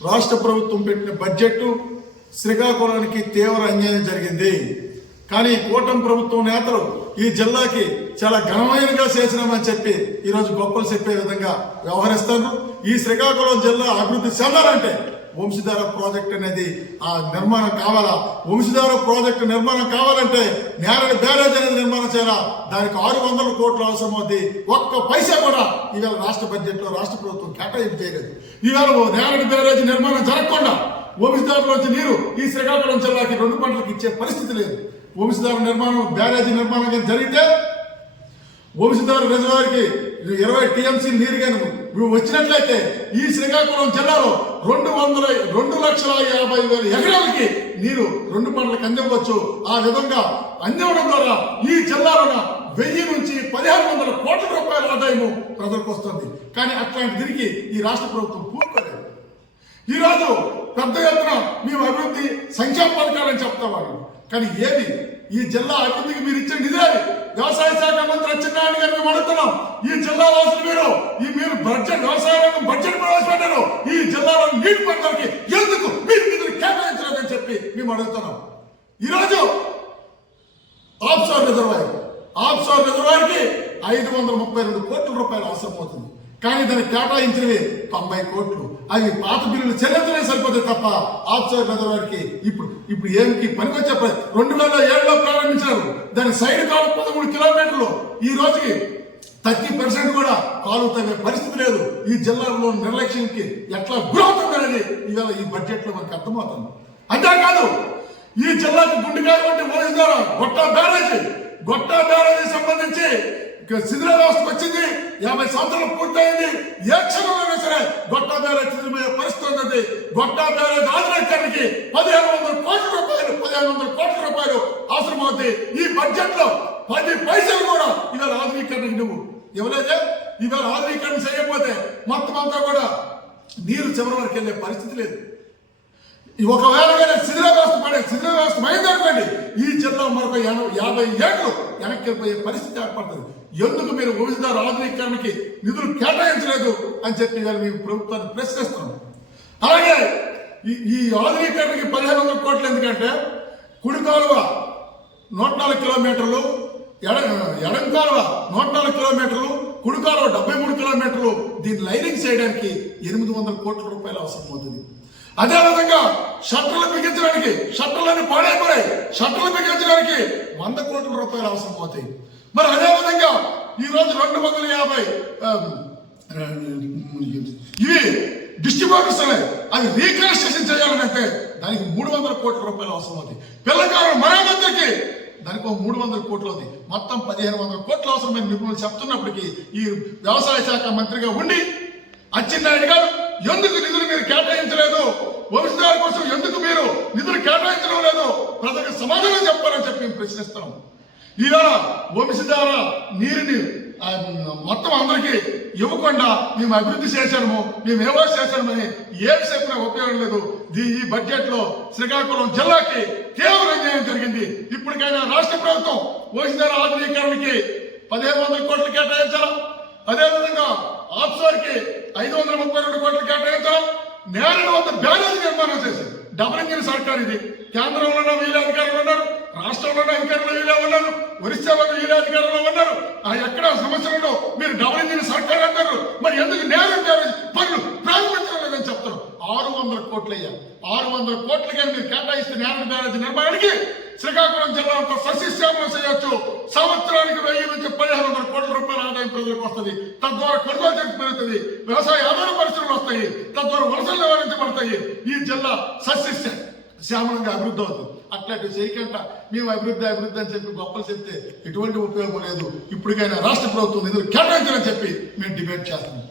రాష్ట్ర ప్రభుత్వం పెట్టిన బడ్జెట్ శ్రీకాకుళానికి తీవ్ర అన్యాయం జరిగింది. కానీ కూటమి ప్రభుత్వం నేతలు ఈ జిల్లాకి చాలా ఘనమైనగా చేసినామని చెప్పి ఈరోజు గొప్పలు చెప్పే విధంగా వ్యవహరిస్తారు. ఈ శ్రీకాకుళం జిల్లా అభివృద్ధి చెందాలంటే వంశధార ప్రాజెక్ట్ అనేది ఆ నిర్మాణం కావాలా. వంశధార ప్రాజెక్టు నిర్మాణం కావాలంటే నేరడి బ్యారేజ్ అనేది నిర్మాణం చేయాలా. దానికి 600 కోట్లు అవసరం అవుతుంది. ఒక్క పైసా కూడా ఈవేళ రాష్ట్ర బడ్జెట్ లో రాష్ట్ర ప్రభుత్వం కేటాయింపు చేయలేదు. ఈవేళ నేరడి బ్యారేజ్ నిర్మాణం జరగకుండా వంశధారలోంచి నీరు ఈ శ్రీకాకుళం జిల్లాకి 2 పంటలకు ఇచ్చే పరిస్థితి లేదు. వంశధార నిర్మాణం బ్యారేజీ నిర్మాణం కానీ జరిగితే వంశధార రిజర్వాయర్కి 20 టీఎంసీ నీరు కానీ వచ్చినట్లయితే ఈ శ్రీకాకుళం జిల్లాలో 2,50,000 ఎకరాలకి నీరు 2 పంటలకు అందివ్వచ్చు. ఆ విధంగా అందివ్వడం ద్వారా ఈ జిల్లాలో 1000 నుంచి 1,500 కోట్ల రూపాయల ఆదాయము ప్రజలకు వస్తుంది. కానీ అట్లాంటి దీనికి ఈ రాష్ట్ర ప్రభుత్వం పూనుకోలేదు. ఈరోజు పెద్ద ఎత్తున మేము అభివృద్ధి సంక్షేమ పథకాలని చెప్తామని, కానీ ఏది ఈ జిల్లా అభివృద్ధికి మీరు ఇచ్చే నిధులు వ్యవసాయ శాఖ మంత్రి అచ్చెన్నాయుడు గారిని మేము అడుగుతున్నాం. ఈ జిల్లా వాసులు మీరు బడ్జెట్ వ్యవసాయ రంగం బడ్జెట్ ప్రవేశపెట్టారు. ఈ జిల్లాలో నీటి పంటలకి ఎందుకు మీరు నిధులు కేటాయించలేదని చెప్పి మేము అడుగుతున్నాం. ఈరోజు ఆఫ్షోర్ రిజర్వాయర్కి 532 కోట్ల రూపాయలు అవసరం అవుతుంది. కానీ దానికి కేటాయించినవి 90 కోట్లు. అవి పాత బిల్లులు చెల్లించలే సరిపోతాయి తప్ప ఆఫ్షోర్ రిజర్వాయర్కి ఇప్పుడు ఏమికి పనికొచ్చే 2007లో ప్రారంభించారు. దాని సైడ్ కాలు 13 కిలోమీటర్లు. ఈ రోజుకి 30% కూడా కాలు తవ్వే పరిస్థితి లేదు. ఈ జిల్లాలో నిర్లక్ష్యంకి ఎట్లా గురవుతుందనేది ఇవాళ ఈ బడ్జెట్ లో మనకు అర్థమవుతుంది. అంతేకాదు ఈ జిల్లాకి గుండెకాయ వంటి ఓఎస్ గొట్టా బ్యారేజీ సంబంధించి శిథిల వ్యవస్థకు వచ్చింది. 50 సంవత్సరాలు పూర్తయింది. ఏ క్షణంలో సరే గొట్టా బ్యారేజ్ శిథిలమయ్యే పరిస్థితి ఉన్నది. గొట్టా బ్యారేజ్ ఆధునీకరణకి 1,500 కోట్ల రూపాయలు అవసరం అవుతుంది. ఈ బడ్జెట్ లో 10 పైసలు కూడా ఇవాళ ఆధునీకరణకి నువ్వు ఇవ్వలేదే. ఇవాళ ఆధునీకరణ చేయకపోతే మొత్తం అంతా కూడా నీరు చివరి వరకు వెళ్ళే పరిస్థితి లేదు. ఒకవేళ శిథిల వ్యవస్థ మైందనుకోండి ఈ జిల్లా మరొక 50 ఏళ్ళు వెనక్కి వెళ్ళిపోయే పరిస్థితి ఏర్పడుతుంది. ఎందుకు మీరు వంశధార ఆధునీకరణకి నిధులు కేటాయించలేదు అని చెప్పి మేము ప్రభుత్వాన్ని ప్రశ్నిస్తున్నాం. అలాగే ఈ ఆధునీకరణకి 1,500 కోట్లు ఎందుకంటే కుడి కాలువ 104 కిలోమీటర్లు, ఎడం కాలువ 104 కిలోమీటర్లు, కుడి కాలువ 73 కిలోమీటర్లు. దీన్ని లైనింగ్ చేయడానికి 800 కోట్ల రూపాయలు అవసరం అవుతుంది. అదేవిధంగా షట్టర్లు బిగించడానికి షట్టర్లని పాడైపోయాయి. షట్టర్లు బిగించడానికి 100 కోట్ల రూపాయలు అవసరం అవుతాయి. మరి అదేవిధంగా ఈరోజు 250 ఇవి డిస్ట్రిబ్యూటర్స్ అనేవి అవి రీకన్స్ట్రక్షన్ చేయాలంటే దానికి 300 కోట్ల రూపాయలు అవసరం అవుతాయి. పిల్లకారుల మరమ్మతుకి దానికి 300 కోట్లు అవుతాయి. మొత్తం 1,500 కోట్లు అవసరమైన నిపుణులు చెప్తున్నప్పటికీ ఈ వ్యవసాయ శాఖ మంత్రిగా ఉండి అచ్చెన్నాయుడు గారు ఎందుకు నిధులు మీరు కేటాయించలేదు, వంశధార కోసం ఎందుకు మీరు నిధులు కేటాయించడం లేదు, ప్రజలకు సమాధానం చెప్పాలని చెప్పి మేము ప్రశ్నిస్తున్నాం. ఈవేళ వంశధార నీరుని మొత్తం అందరికీ ఇవ్వకుండా మేము అభివృద్ధి చేశాము, మేము ఏవో చేశామని ఏమి చెప్పినా ఉపయోగం లేదు. ఈ బడ్జెట్ లో శ్రీకాకుళం జిల్లాకి తీవ్ర అన్యాయం జరిగింది. ఇప్పటికైనా రాష్ట్ర ప్రభుత్వం వంశధార ఆధునీకరణకి 1,500 కోట్లు కేటాయించాలా. అదేవిధంగా ఆఫ్షోర్ కి 532 కోట్లు కేటాయించాలా. నేరడి వద్ద బ్యారేజ్ నిర్మాణం చేసి డబుల్ ఇంజిన్ సర్కార్ ఇది. కేంద్రంలోనే వీళ్ళ అధికారులు ఉన్నారు, రాష్ట్రంలోనే అధికారులు వీళ్ళే ఉన్నారు, ఒరిస్సా వద్ద వీళ్ళ అధికారులు ఉన్నారు. ఎక్కడ సమస్యలలో మీరు డబుల్ ఇంజిన్ సర్కార్ అంటారు. మరి ఎందుకు నేరడి బ్యారేజ్ పనులు ప్రారంభించలేదని చెప్తారు. 600 కోట్లు అయ్యారు. 600 కోట్లుగా మీరు కేటాయిస్తే నేరడి బ్యారేజ్ నిర్మాణానికి శ్రీకాకుళం జిల్లా అంతా సస్యశ్యామలం చేయొచ్చు. సంవత్సరానికి 1000 నుంచి 1,500 కోట్ల రూపాయల ఆదాయం ప్రజలకు వస్తుంది. తద్వారా కొనుగోలు శక్తి పెరుగుతుంది, వ్యవసాయ ఆధార పరిశ్రమలు వస్తాయి, తద్వారా వలసలు నివారించబడతాయి. ఈ జిల్లా సస్యశ్యామలంగా అభివృద్ధి అవుతుంది. అట్లాంటి చేయకుండా మేము అభివృద్ధి అని చెప్పి గొప్పలు చెప్తే ఎటువంటి ఉపయోగం లేదు. ఇప్పటికైనా రాష్ట్ర ప్రభుత్వం నిధులు కేటాయించాలని చెప్పి మేము డిబేట్ చేస్తున్నాం.